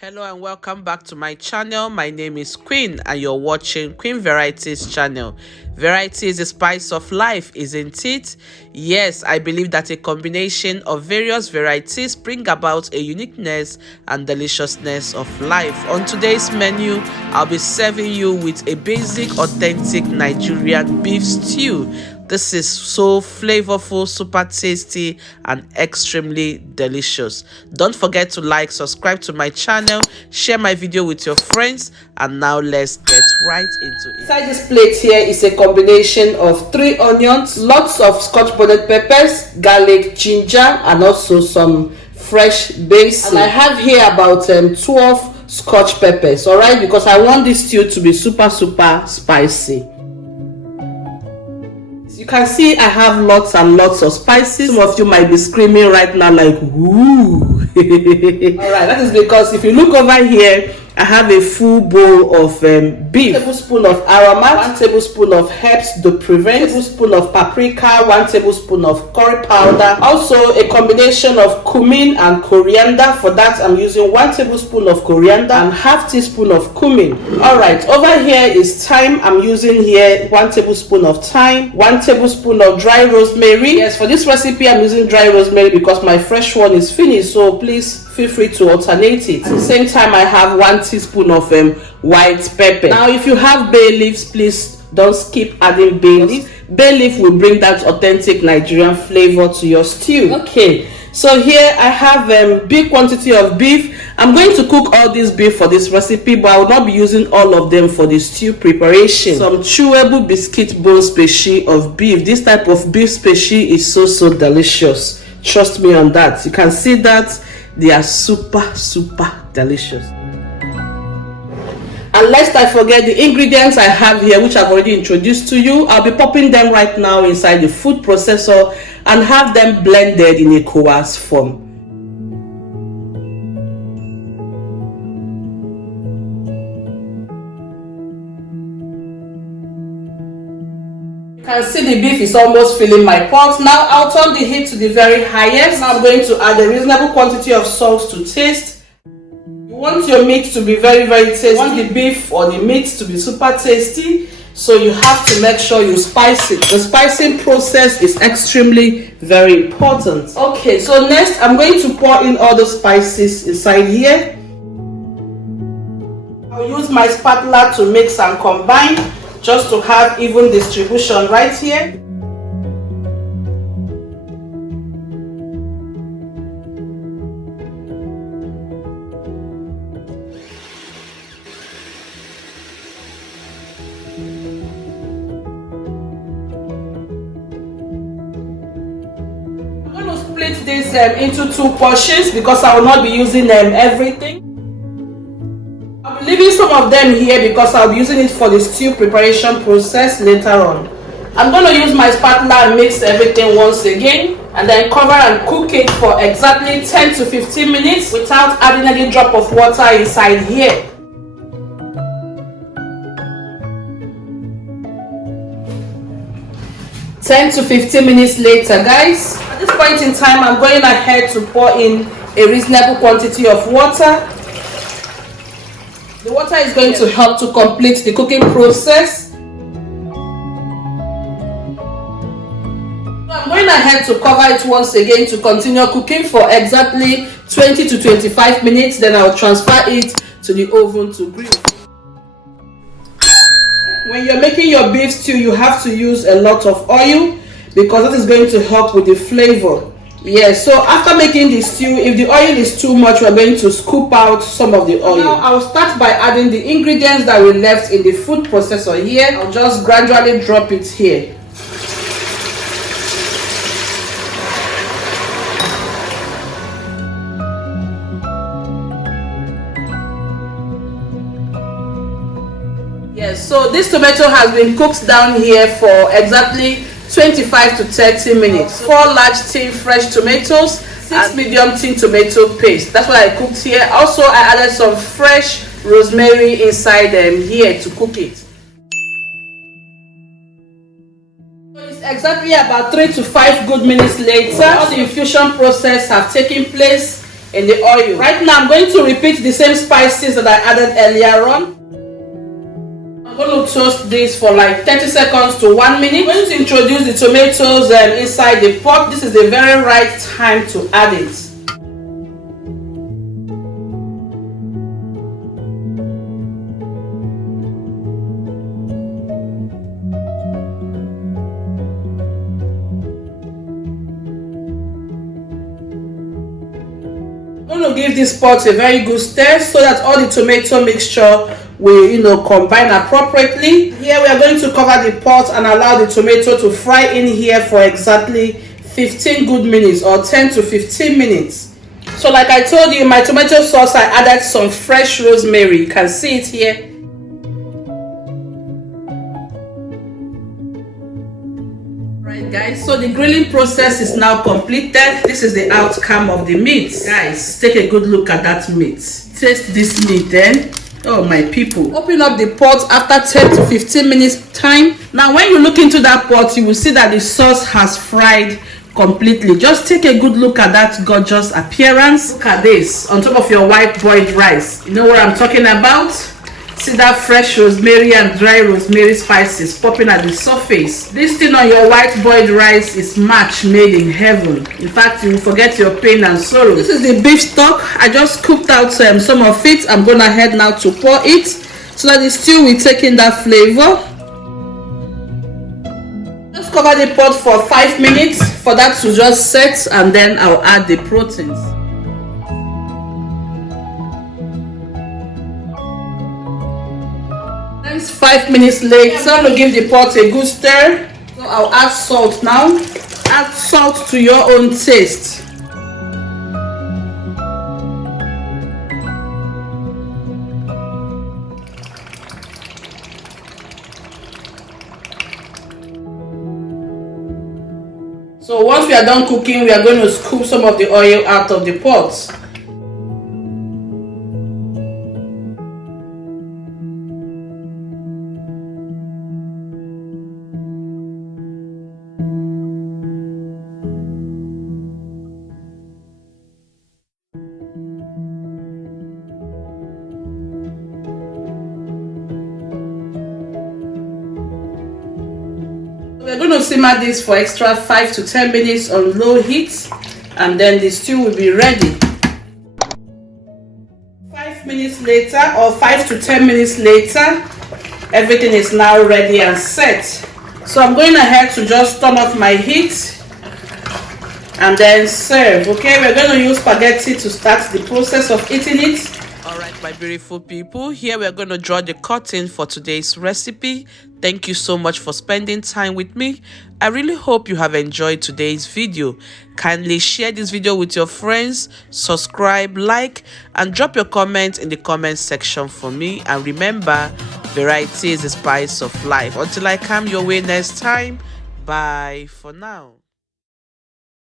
Hello and welcome back to my channel. My name is Queen and you're watching Queen Varieties channel. Variety is the spice of life, isn't it? Yes, I believe that a combination of various varieties bring about a uniqueness and deliciousness of life. On today's menu, I'll be serving you with a basic, authentic Nigerian beef stew. This is so flavorful, super tasty, and extremely delicious. Don't forget to like, subscribe to my channel, share my video with your friends, and now let's get right into it. Inside this plate here is a combination of 3 onions, lots of scotch bonnet peppers, garlic, ginger, and also some fresh basil. And I have here about 12 scotch peppers, alright, because I want this stew to be super spicy. You can see I have lots and lots of spices. Some of you might be screaming right now like, woo. Alright, that is because if you look over here, I have a full bowl of beef, 1 tablespoon of aromat, 1 tablespoon of herbs de Provence, 1 tablespoon of paprika, 1 tablespoon of curry powder, also a combination of cumin and coriander. For that I'm using 1 tablespoon of coriander and half teaspoon of cumin. Alright, over here is thyme. I'm using here 1 tablespoon of thyme, 1 tablespoon of dry rosemary. Yes, for this recipe I'm using dry rosemary because my fresh one is finished, so please feel free to alternate it. At the same time, I have 1 teaspoon of white pepper. Now if you have bay leaves, please don't skip adding bay leaves. Bay leaf will bring that authentic Nigerian flavor to your stew. Okay, so here I have a big quantity of beef. I'm going to cook all this beef for this recipe, but I will not be using all of them for the stew preparation. Some chewable biscuit bone species of beef. This type of beef species is so delicious. Trust me on that. You can see that they are super delicious. And lest I forget, the ingredients I have here, which I've already introduced to you, I'll be popping them right now inside the food processor and have them blended in a coarse form. You can see the beef is almost filling my pot. Now I'll turn the heat to the very highest. Now I'm going to add a reasonable quantity of salt to taste. You want your meat to be very tasty. You want the beef or the meat to be super tasty, so you have to make sure you spice it. The spicing process is extremely very important. Okay, so next I'm going to pour in all the spices inside here. I'll use my spatula to mix and combine, just to have even distribution right here. I'm going to split this into 2 portions because I will not be using everything. I'll be leaving some of them here because I'll be using it for the stew preparation process later on. I'm going to use my spatula and mix everything once again and then cover and cook it for exactly 10 to 15 minutes without adding any drop of water inside here. "10 to 15 minutes later, guys. At this point in time, I'm going ahead to pour in a reasonable quantity of water. The water is going to help to complete the cooking process. So I'm going ahead to cover it once again to continue cooking for exactly 20 to 25 minutes. Then I'll transfer it to the oven to grill. When you're making your beef stew, you have to use a lot of oil because that is going to help with the flavor. Yes, so after making the stew, if the oil is too much, we're going to scoop out some of the oil. Now I'll start by adding the ingredients that we left in the food processor here. I'll just gradually drop it here. Yes, so this tomato has been cooked down here for exactly 25 to 30 minutes. 4 large tin fresh tomatoes, 6 medium tin tomato paste. That's what I cooked here. Also, I added some fresh rosemary inside here to cook it. So it's exactly about 3 to 5 good minutes later. All the infusion process have taken place. in the oil. Right now I'm going to repeat the same spices that I added earlier on. I'm going to toast this for like 30 seconds to 1 minute. I'm going to introduce the tomatoes inside the pot. This is the very right time to add it. I'm going to give this pot a very good stir so that all the tomato mixture will combine appropriately. Here we are going to cover the pot and allow the tomato to fry in here for exactly 15 good minutes, or 10 to 15 minutes. So like I told you, in my tomato sauce I added some fresh rosemary. You can see it here. Right guys, so the grilling process is now completed. This is the outcome of the meat. Guys, take a good look at that meat. Taste this meat then. Oh my people, open up the pot after 10 to 15 minutes time. Now when you look into that pot, you will see that the sauce has fried completely. Just take a good look at that gorgeous appearance. Look at this on top of your white boiled rice. You know what I'm talking about? See that fresh rosemary and dry rosemary spices popping at the surface. This thing on your white boiled rice is match made in heaven. In fact, you will forget your pain and sorrow. This is the beef stock. I just cooked out some of it. I'm going ahead now to pour it so that the stew will take in that flavor. Just cover the pot for 5 minutes for that to just set, and then I'll add the proteins. 5 minutes later, I'm going to give the pot a good stir. So I'll add salt now. Add salt to your own taste. So once we are done cooking, we are going to scoop some of the oil out of the pot. We're going to simmer this for extra 5 to 10 minutes on low heat, and then the stew will be ready. 5 minutes later, or 5 to 10 minutes later, everything is now ready and set. So I'm going ahead to just turn off my heat and then serve. Okay, we're going to use spaghetti to start the process of eating it. Alright my beautiful people, here we're going to draw the curtain for today's recipe. Thank you so much for spending time with me. I really hope you have enjoyed today's video. Kindly share this video with your friends, subscribe, like, and drop your comments in the comment section for me. And remember, variety is the spice of life. Until I come your way next time, bye for now.